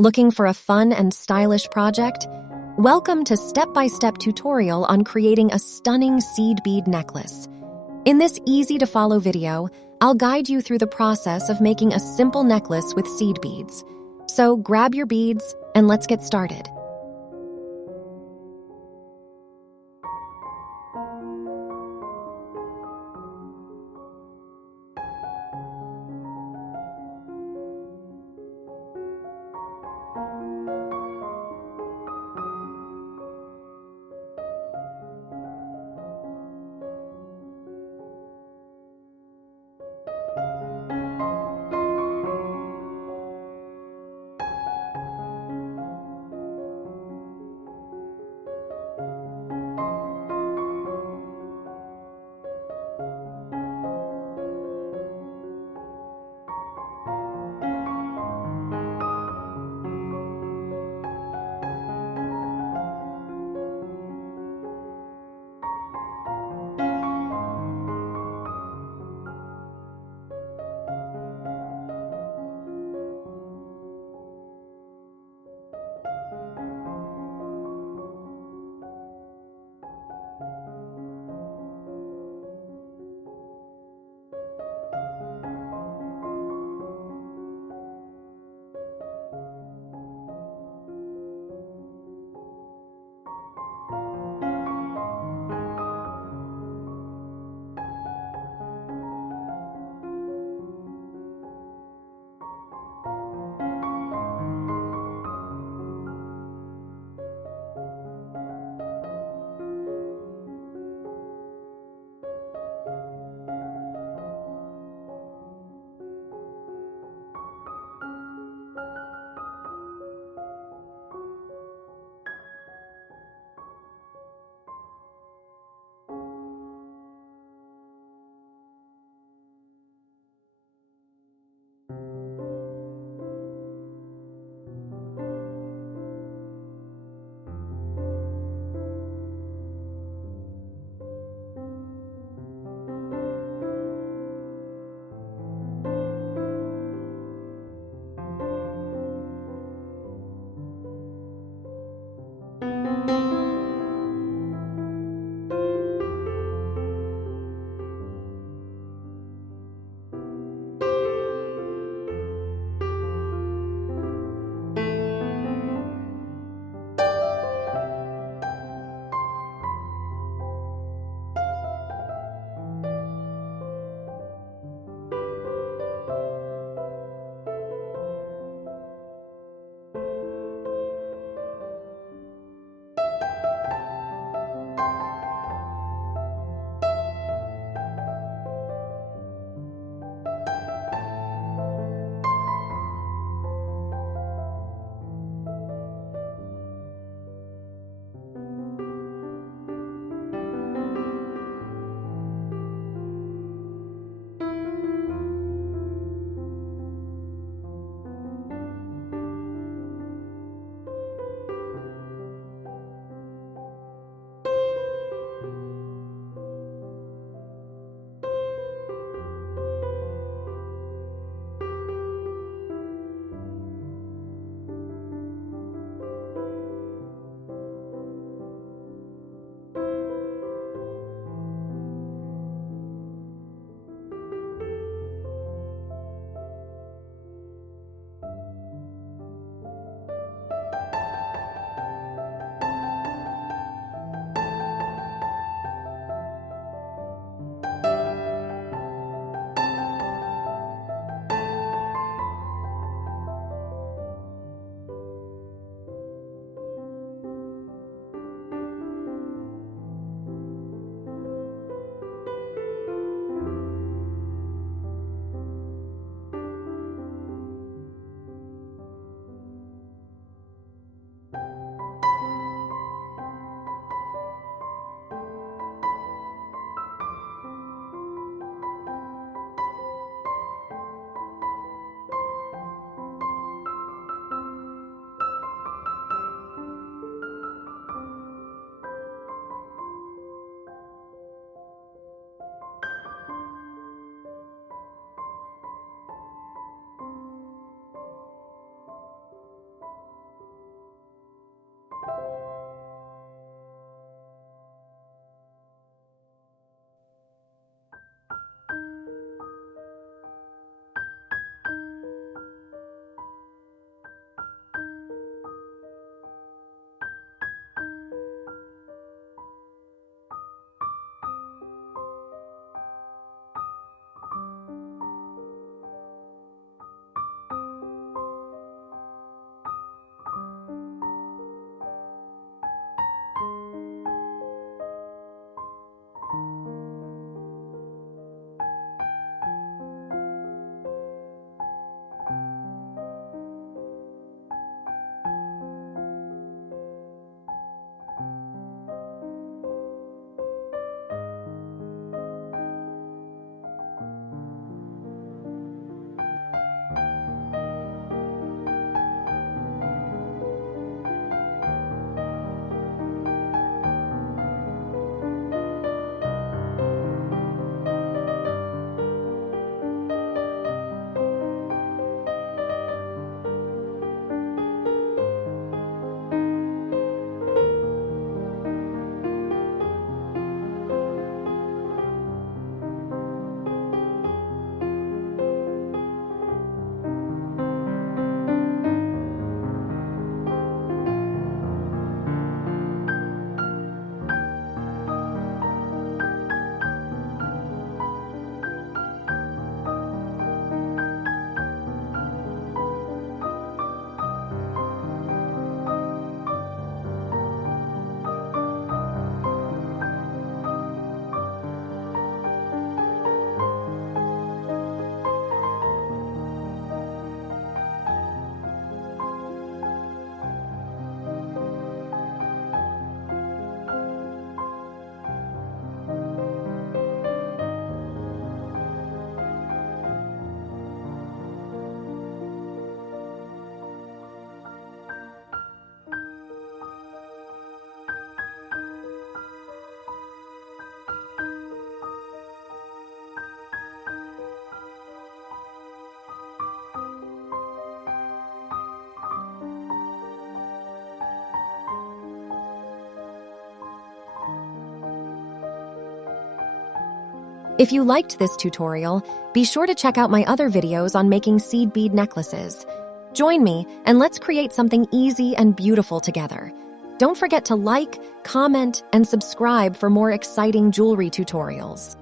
Looking for a fun and stylish project? Welcome to step-by-step tutorial on creating a stunning seed bead necklace. In this easy-to-follow video, I'll guide you through the process of making a simple necklace with seed beads. So grab your beads and let's get started. If you liked this tutorial, be sure to check out my other videos on making seed bead necklaces. Join me and let's create something easy and beautiful together. Don't forget to like, comment, and subscribe for more exciting jewelry tutorials.